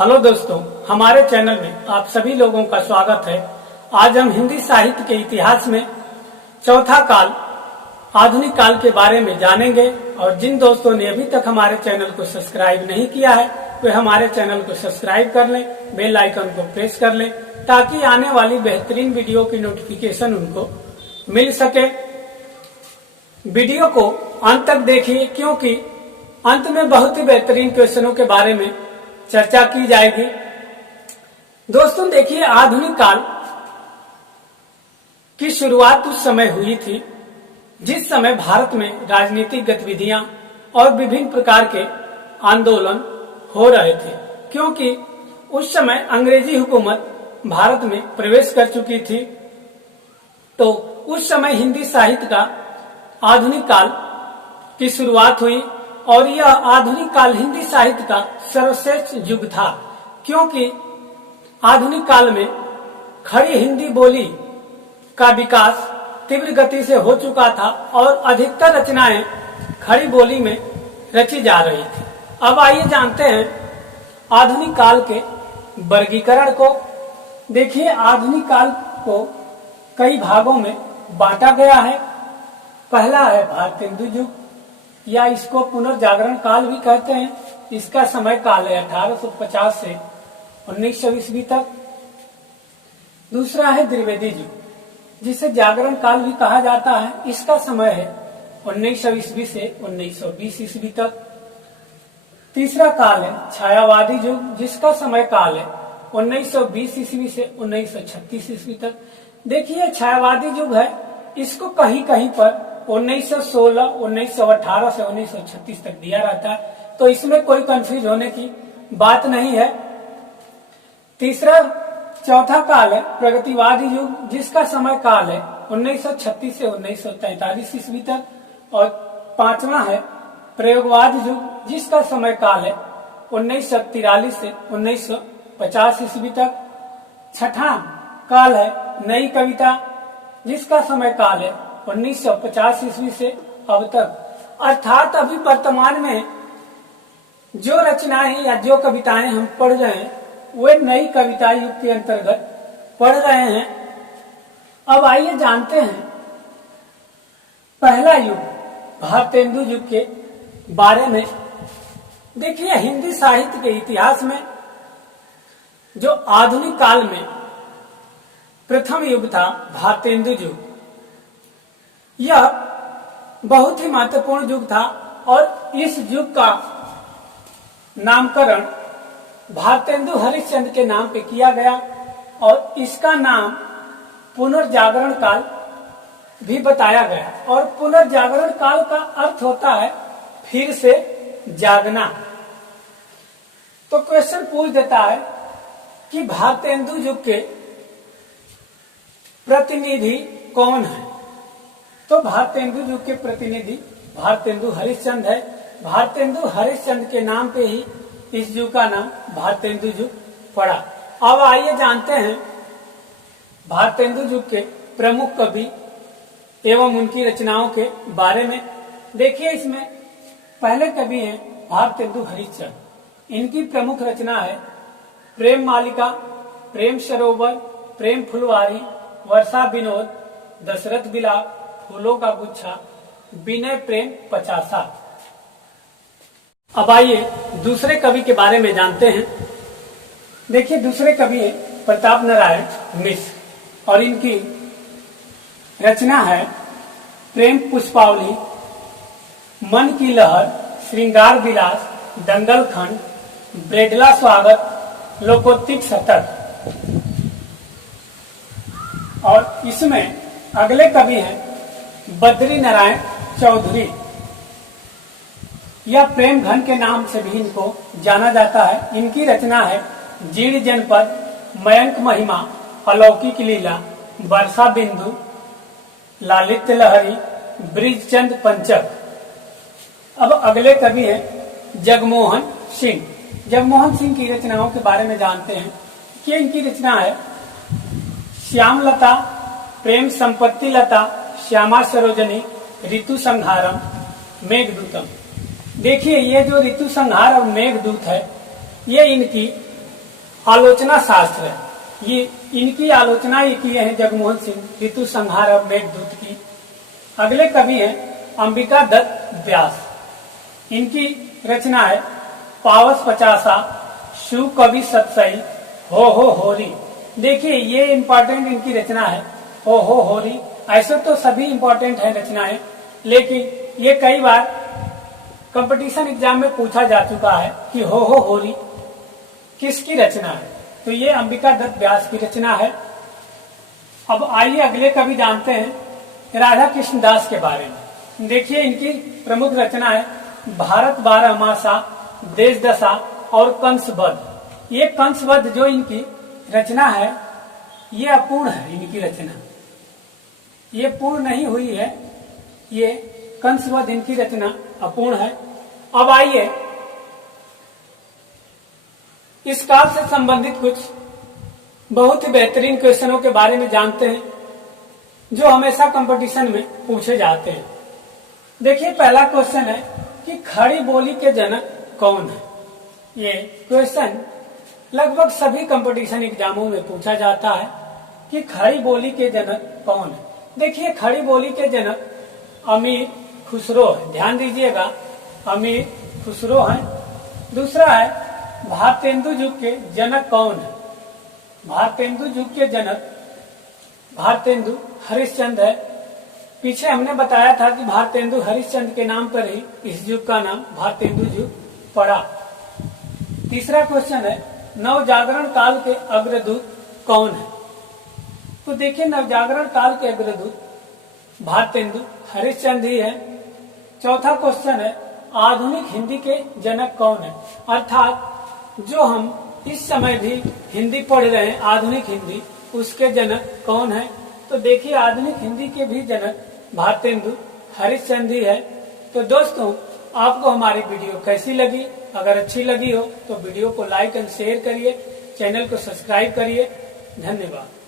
Hello दोस्तों, हमारे channel में आप सभी लोगों का स्वागत है। आज हम हिंदी साहित्य के इतिहास में चौथा काल आधुनिक काल के बारे में जानेंगे। और जिन दोस्तों ने अभी तक हमारे चैनल को सब्सक्राइब नहीं किया है वे हमारे चैनल को सब्सक्राइब कर लें, बेल आइकन को प्रेस कर लें ताकि आने वाली बेहतरीन वीडियो की नोटिफिकेशन उनको मिल सके। वीडियो को अंत तक देखिए क्योंकि अंत में बहुत ही बेहतरीन क्वेश्चनों के बारे में चर्चा की जाएगी। दोस्तों देखिए, आधुनिक काल की शुरुआत उस समय हुई थी जिस समय भारत में राजनीतिक गतिविधियां और विभिन्न प्रकार के आंदोलन हो रहे थे, क्योंकि उस समय अंग्रेजी हुकूमत भारत में प्रवेश कर चुकी थी। तो उस समय हिंदी साहित्य का आधुनिक काल की शुरुआत हुई और यह आधुनिक काल हिंदी साहित्य का सर्वश्रेष्ठ युग था, क्योंकि आधुनिक काल में खड़ी हिंदी बोली का विकास तीव्र गति से हो चुका था और अधिकतर रचनाएं खड़ी बोली में रची जा रही थी। अब आइए जानते हैं आधुनिक काल के वर्गीकरण को। देखिए, आधुनिक काल को कई भागों में बांटा गया है। पहला है भारतेंदु युग, या इसको पुनर्जागरण काल भी कहते हैं। इसका समय काल है 1850 से 1900 ईस्वी तक। दूसरा है द्विवेदी युग, जिसे जागरण काल भी कहा जाता है। इसका समय है 1900 ईस्वी से 1920 ईस्वी तक। तीसरा काल है छायावादी युग, जिसका समय काल है 1920 ईस्वी से 1936 ईस्वी तक। देखिए, छायावादी युग है, इसको कहीं कहीं पर 1916, 1918 से 1936 तक दिया रहता है, तो इसमें कोई कंफ्यूज होने की बात नहीं है। चौथा काल है प्रगतिवादी युग, जिसका समय काल है 1936 से 1943 ईस्वी तक। और पांचवा है प्रयोगवाद युग, जिसका समय काल है 1943 से 1950 ईस्वी तक। छठा काल है नई कविता, जिसका समय काल है 1950 ईस्वी से अब तक। अर्थात अभी वर्तमान में जो रचनाएं या जो कविताएं हम पढ़ रहे हैं वे नई कविता युग के अंतर्गत पढ़ रहे हैं। अब आइए जानते हैं पहला युग भारतेंदु युग के बारे में। देखिए, हिंदी साहित्य के इतिहास में जो आधुनिक काल में प्रथम युग था भारतेंदु युग, यह बहुत ही महत्वपूर्ण युग था और इस युग का नामकरण भारतेंदु हरिश्चंद्र के नाम पे किया गया और इसका नाम पुनर्जागरण काल भी बताया गया। और पुनर्जागरण काल का अर्थ होता है फिर से जागना। तो क्वेश्चन पूछ देता है कि भारतेंदु युग के प्रतिनिधि कौन है। तो भारतेंदु युग के प्रतिनिधि भारतेंदु हरिश्चंद्र है। भारतेंदु हरिश्चंद्र के नाम पे ही इस युग का नाम भारतेंदु युग पड़ा। अब आइए जानते हैं भारतेंदु युग के प्रमुख कवि एवं उनकी रचनाओं के बारे में। देखिए, इसमें पहले कवि हैं भारतेंदु हरिश्चंद्र। इनकी प्रमुख रचना है प्रेम मालिका, प्रेम सरोवर, प्रेम फुलवारी, वर्षा विनोद, दशरथ विलाप, फूलों का गुच्छा, विनय प्रेम पचासा। अब आइए दूसरे कवि के बारे में जानते हैं। देखिए, दूसरे कवि है प्रताप नारायण मिश्र और इनकी रचना है प्रेम पुष्पावली, मन की लहर, श्रृंगार विलास, दंगल खंड, ब्रेडला स्वागत, लोकोत्तिक शतक। और इसमें अगले कवि हैं बद्री नारायण चौधरी। यह प्रेम घन के नाम से भी इनको जाना जाता है। इनकी रचना है जीर्ण जनपद, मयंक महिमा, अलौकिक लीला, वर्षा बिंदु, लालित्य लहरी, ब्रिजचंद पंचक। अब अगले कवि हैं जगमोहन सिंह। जगमोहन सिंह की रचनाओं के बारे में जानते हैं कि इनकी रचना है श्यामलता, प्रेम संपत्ति लता, श्यामा सरोजनी, ऋतु संहारम, मेघदूतम। देखिए, ये जो ऋतु संहार और मेघदूत है ये इनकी आलोचना शास्त्र है। ये इनकी आलोचना ये की है जगमोहन सिंह ऋतु संहार और मेघदूत की। अगले कवि हैं अंबिका दत्त व्यास। इनकी रचना है पावस पचासा शिव कवि सतसई हो होरी। देखिए ये इम्पोर्टेंट इनकी रचना है हो होरी। ऐसे तो सभी इम्पोर्टेंट है रचनाएं, लेकिन ये कई बार कंपटीशन एग्जाम में पूछा जा चुका है कि हो होरी किसकी रचना है। तो ये अंबिका दत्त व्यास की रचना है। अब आइए अगले कवि जानते हैं राधा कृष्ण दास के बारे में। देखिए इनकी प्रमुख रचना है भारत 12 मासा, देश दशा और कंसवध। ये कंसवध जो इनकी रचना है ये अपूर्ण है। इनकी रचना ये पूर्ण नहीं हुई है। ये कंसवध इनकी रचना अपूर्ण है। अब आइए इस काल से संबंधित कुछ बहुत ही बेहतरीन क्वेश्चनों के बारे में जानते हैं जो हमेशा कंपटीशन में पूछे जाते हैं। देखिए पहला क्वेश्चन है कि खड़ी बोली के जनक कौन है। ये क्वेश्चन लगभग सभी कंपटीशन एग्जामों में पूछा जाता है कि खड़ी बोली के जनक कौन है। देखिए खड़ी बोली के जनक अमीर खुसरो है। ध्यान दीजिएगा, अमीर खुसरो है। दूसरा है भारतेंदु युग के जनक कौन है। भारतेंदु युग के जनक भारतेंदु हरिश्चंद्र है। पीछे हमने बताया था कि भारतेंदु हरिश्चंद्र के नाम पर ही इस युग का नाम भारतेंदु युग पड़ा। तीसरा क्वेश्चन है नवजागरण काल के अग्रदूत कौन है। तो देखिए नवजागरण काल के अग्रदूत भारतेंदु हरिश्चंद्र ही है। चौथा क्वेश्चन है आधुनिक हिंदी के जनक कौन है। अर्थात जो हम इस समय भी हिंदी पढ़ रहे हैं आधुनिक हिंदी, उसके जनक कौन है। तो देखिए आधुनिक हिंदी के भी जनक भारतेंदु हरिश्चंद्र ही है। तो दोस्तों आपको हमारी वीडियो कैसी लगी? अगर अच्छी लगी हो तो वीडियो को लाइक एंड शेयर करिए, चैनल को सब्सक्राइब करिए। धन्यवाद।